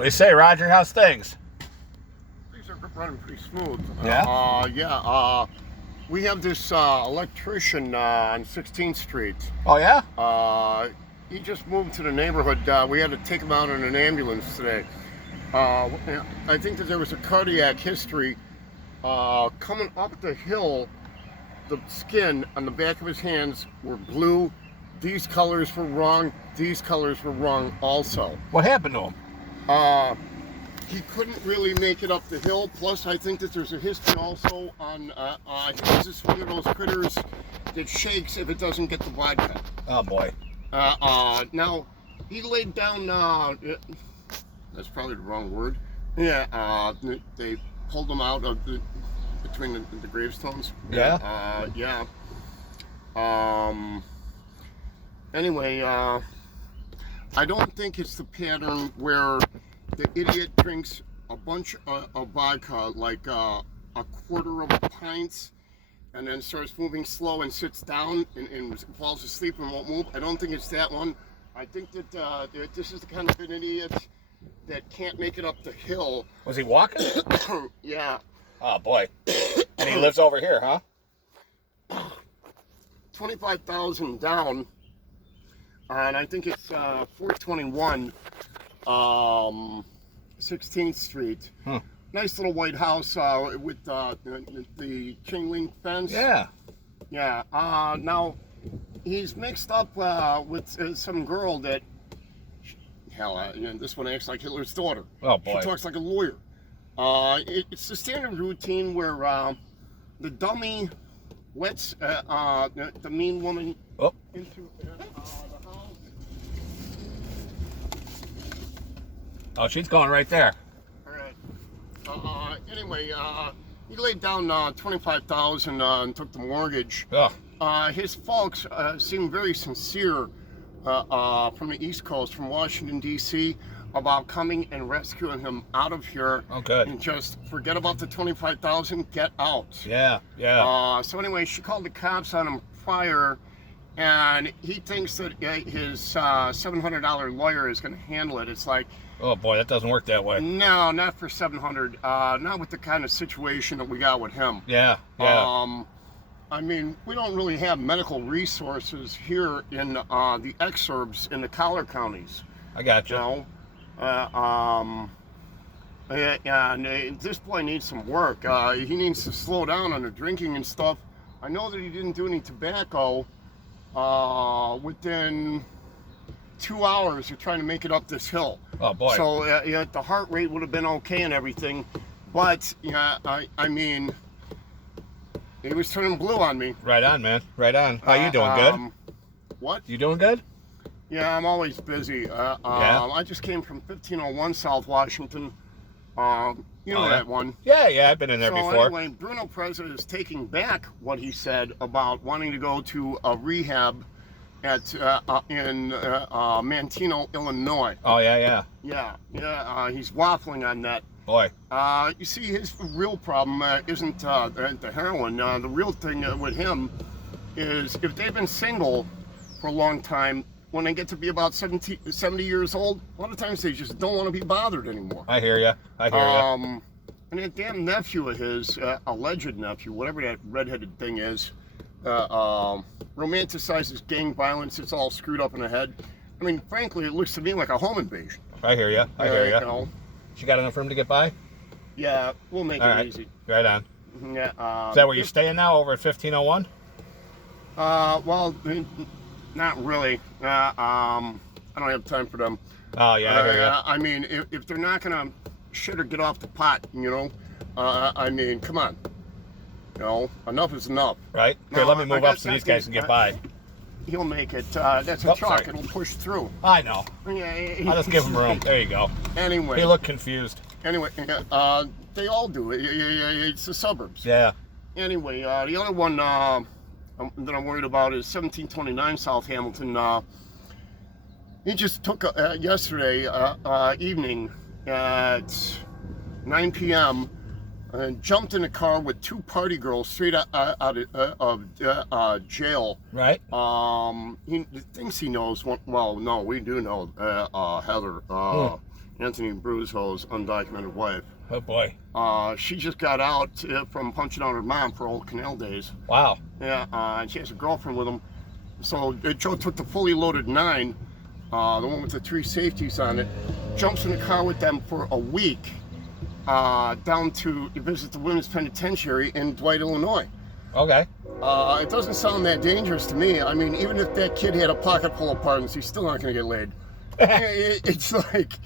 What do you say, Roger? How's things? Things are running pretty smooth. Yeah? We have this electrician on 16th Street. Oh, yeah? He just moved to the neighborhood. We had to take him out in an ambulance today. I think that there was a cardiac history. Coming up the hill, the skin on the back of his hands were blue. These colors were wrong. These colors were wrong also. What happened to him? He couldn't really make it up the hill. Plus, I think that there's a history also on he's just one of those critters that shakes if it doesn't get the vodka. Oh, boy. Now, he laid down, that's probably the wrong word. Yeah, they pulled him out of between the gravestones. Yeah? Yeah. Anyway, I don't think it's the pattern where the idiot drinks a bunch of vodka, like a quarter of a pint, and then starts moving slow and sits down and falls asleep and won't move. I don't think it's that one. I think that this is the kind of an idiot that can't make it up the hill. Was he walking? Yeah. Oh, boy. And he lives over here, huh? 25,000 down, and I think it's 421 16th Street. Nice little white house with the chain link fence. Yeah. Yeah. Now, he's mixed up with some girl that, hell, this one acts like Hitler's daughter. Oh, boy. She talks like a lawyer. It's the standard routine where the dummy lets the mean woman into the house. Oh, she's going right there. All right. Anyway, he laid down 25,000 and took the mortgage. Oh. His folks seem very sincere from the East Coast, from Washington, D.C., about coming and rescuing him out of here. Oh, good. And just forget about the 25,000, get out. Yeah, yeah. So anyway, she called the cops on him prior, and he thinks that his $700 lawyer is going to handle it. It's like, Oh, boy, that doesn't work that way. no, not for 700. Not with the kind of situation that we got with him. Yeah, yeah. I mean, we don't really have medical resources here in the exurbs in the collar counties. I got you. You know? And this boy needs some work. He needs to slow down on the drinking and stuff. I know that he didn't do any tobacco within 2 hours of trying to make it up this hill. Oh, boy. So the heart rate would have been okay and everything, but I mean, he was turning blue on me. Right on, man. Right on. How you doing? Good? What? You doing good? Yeah, I'm always busy. Yeah? I just came from 1501 South Washington. You know that one. Yeah, yeah, I've been in there So before. anyway, Bruno President is taking back what he said about wanting to go to a rehab at in Manteno, Illinois. Oh, yeah, yeah. Yeah. He's waffling on that. Boy. You see, his real problem isn't the heroin. The real thing with him is if they've been single for a long time, when they get to be about 70 years old, a lot of times they just don't want to be bothered anymore. I hear you. I hear you. And that damn nephew of his, alleged nephew, whatever that redheaded thing is, romanticizes gang violence. It's all screwed up in the head. I mean, frankly, it looks to me like a home invasion. I hear you. I hear you. You know? She got enough room to get by? Yeah, we'll make All it right. easy. Right on. Yeah. Is that where you're staying now, over at 1501? Well, not really. I don't have time for them. Oh, yeah, I hear you. I mean, if they're not gonna shit or get off the pot, you know, I mean, come on. You know, enough is enough. Right? Here, No, let me I move got up so these something- guys can get by. He'll make it. That's a Oh, truck. sorry. It'll push through. I know. Yeah, I'll just give them room. There you go. Anyway. He looked confused. Anyway, they all do. It's the suburbs. Yeah. Anyway, the other one that I'm worried about is 1729 South Hamilton. He just took yesterday evening at 9 p.m. and jumped in a car with two party girls straight out of jail. Right. He thinks he knows one. Well, no, we do know Heather. Anthony Bruzzo's undocumented wife. Oh boy. She just got out from punching out her mom for old canal days. Wow. Yeah, and she has a girlfriend with him. So Joe took the fully loaded 9, the one with the 3 safeties on it, jumps in the car with them for a week down to visit the women's penitentiary in Dwight, Illinois. Okay. It doesn't sound that dangerous to me. I mean, even if that kid had a pocket full of pardons, he's still not going to get laid. It's like,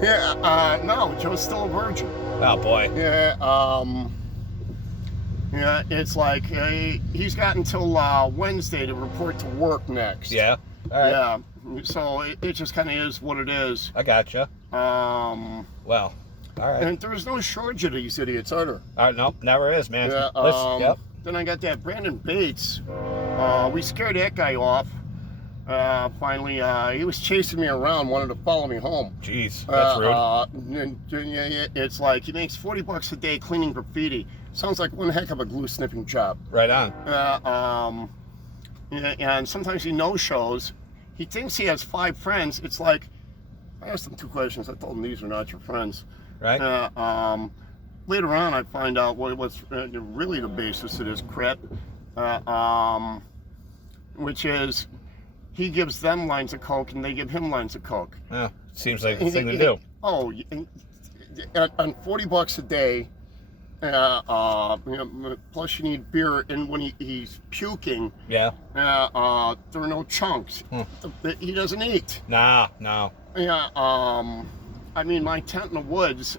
no, Joe's still a virgin. Oh boy. Yeah, it's like he's got until Wednesday to report to work next. Yeah. All right. Yeah, so it just kind of is what it is. I gotcha. Well. All right. And there's no shortage of these idiots, are there? All right. Nope. Never is, man. Yeah. Yep. Then I got that Brandon Bates. We scared that guy off. Finally, he was chasing me around, wanted to follow me home. Jeez, that's rude. It's like he makes $40 a day cleaning graffiti. Sounds like one heck of a glue snipping job. Right on. And sometimes he no-shows. He thinks he has 5 friends. It's like, I asked him 2 questions. I told him these are not your friends. Right. Later on, I find out what's really the basis of this crap, which is he gives them lines of coke and they give him lines of coke. Yeah, seems like the thing to do. Oh, on $40 a day, plus you need beer, and when he's puking, Yeah. there are no chunks. He doesn't eat. No. Yeah. I mean, my tent in the woods,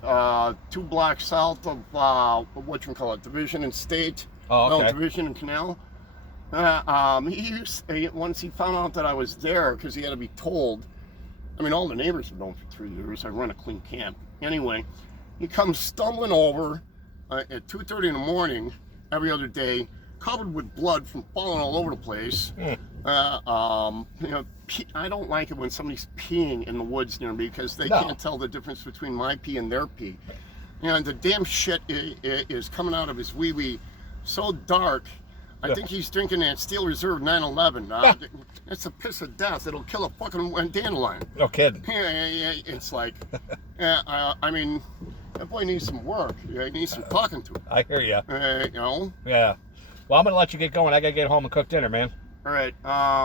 2 blocks south of Division and State. Oh, okay. No, Division and Canal. Once he found out that I was there, because he had to be told. I mean, all the neighbors have known for 3 years. I run a clean camp. Anyway, he comes stumbling over at 2:30 in the morning every other day, covered with blood from falling all over the place. I don't like it when somebody's peeing in the woods near me because they can't tell the difference between my pee and their pee. And the damn shit is coming out of his wee-wee so dark. I think he's drinking that Steel Reserve 911. It's a piss of death. It'll kill a fucking dandelion. No kidding. It's like, I mean, that boy needs some work. He needs some talking to. I hear you. You know? Yeah. Well, I'm going to let you get going. I got to get home and cook dinner, man. All right.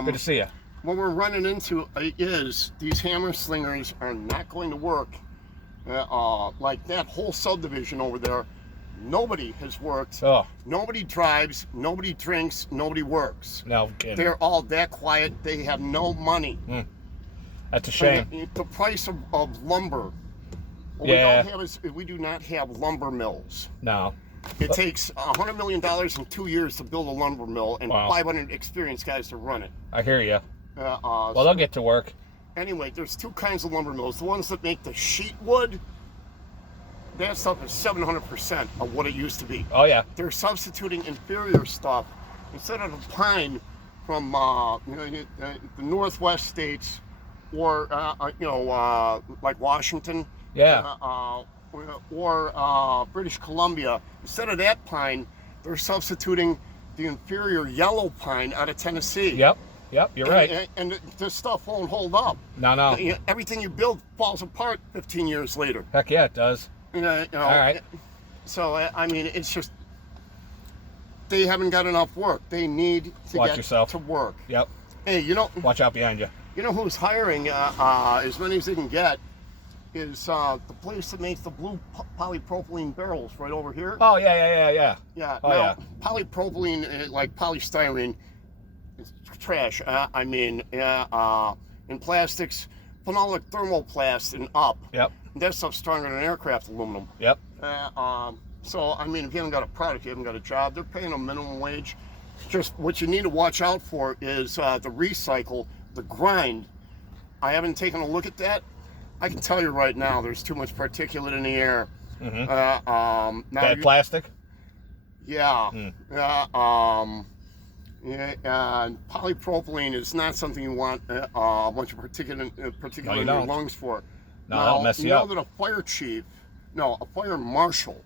Good to see you. What we're running into is these hammer slingers are not going to work. Like that whole subdivision over there, nobody has worked. Oh. Nobody drives, nobody drinks, nobody works. No kidding. They're all that quiet. They have no money. That's a shame. The price of lumber. What we do not have lumber mills. No. It takes $100 million in 2 years to build a lumber mill and 500 experienced guys to run it. I hear you. Well, they'll get to work. Anyway, there's 2 kinds of lumber mills. The ones that make the sheet wood, that stuff is 700% of what it used to be. Oh, yeah. They're substituting inferior stuff. Instead of the pine from the Northwest states or, like Washington. Yeah. Or British Columbia, instead of that pine, they're substituting the inferior yellow pine out of Tennessee. Yep, you're right. And this stuff won't hold up. No. Everything you build falls apart 15 years later. Heck yeah, it does. All right. So, I mean, it's just, they haven't got enough work. They need to Watch get yourself. to work. Yep. Hey, Watch out behind you. You know who's hiring as many as they can get is the place that makes the blue polypropylene barrels right over here. Oh, yeah. Yeah. Oh, Polypropylene, like polystyrene, it's trash. In plastics, phenolic thermoplast and up. Yep. That stuff's stronger than aircraft aluminum. Yep. So, I mean, if you haven't got a product, you haven't got a job, they're paying a minimum wage. Just what you need to watch out for is the recycle, the grind. I haven't taken a look at that. I can tell you right now, there's too much particulate in the air. Bad plastic? Yeah. And polypropylene is not something you want a bunch of particulate in your lungs for. No, that'll mess you up. You know that a fire marshal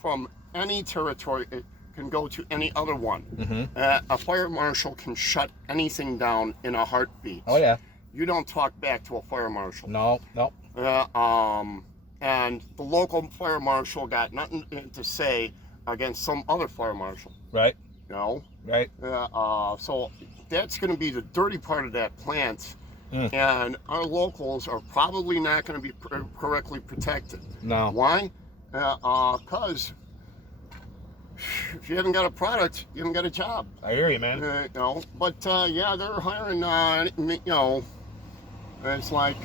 from any territory can go to any other one. A fire marshal can shut anything down in a heartbeat. Oh, yeah. you don't talk back to a fire marshal. No, no. And the local fire marshal got nothing to say against some other fire marshal. Right. You know? Right. So that's going to be the dirty part of that plant. And our locals are probably not going to be correctly protected. No. Why? Because if you haven't got a product, you haven't got a job. I hear you, man. You know, but yeah, they're hiring. You know, it's like,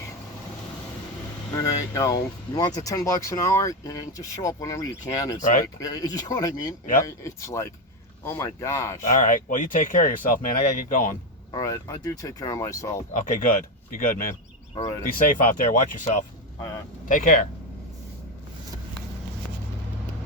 you know, you want the $10 an hour, and just show up whenever you can. It's right. like, you know what I mean? Yep. It's like, oh my gosh. All right. Well, you take care of yourself, man. I gotta get going. All right, I do take care of myself. Okay, good. Be good, man. All right. Be safe out there. Watch yourself. Take care.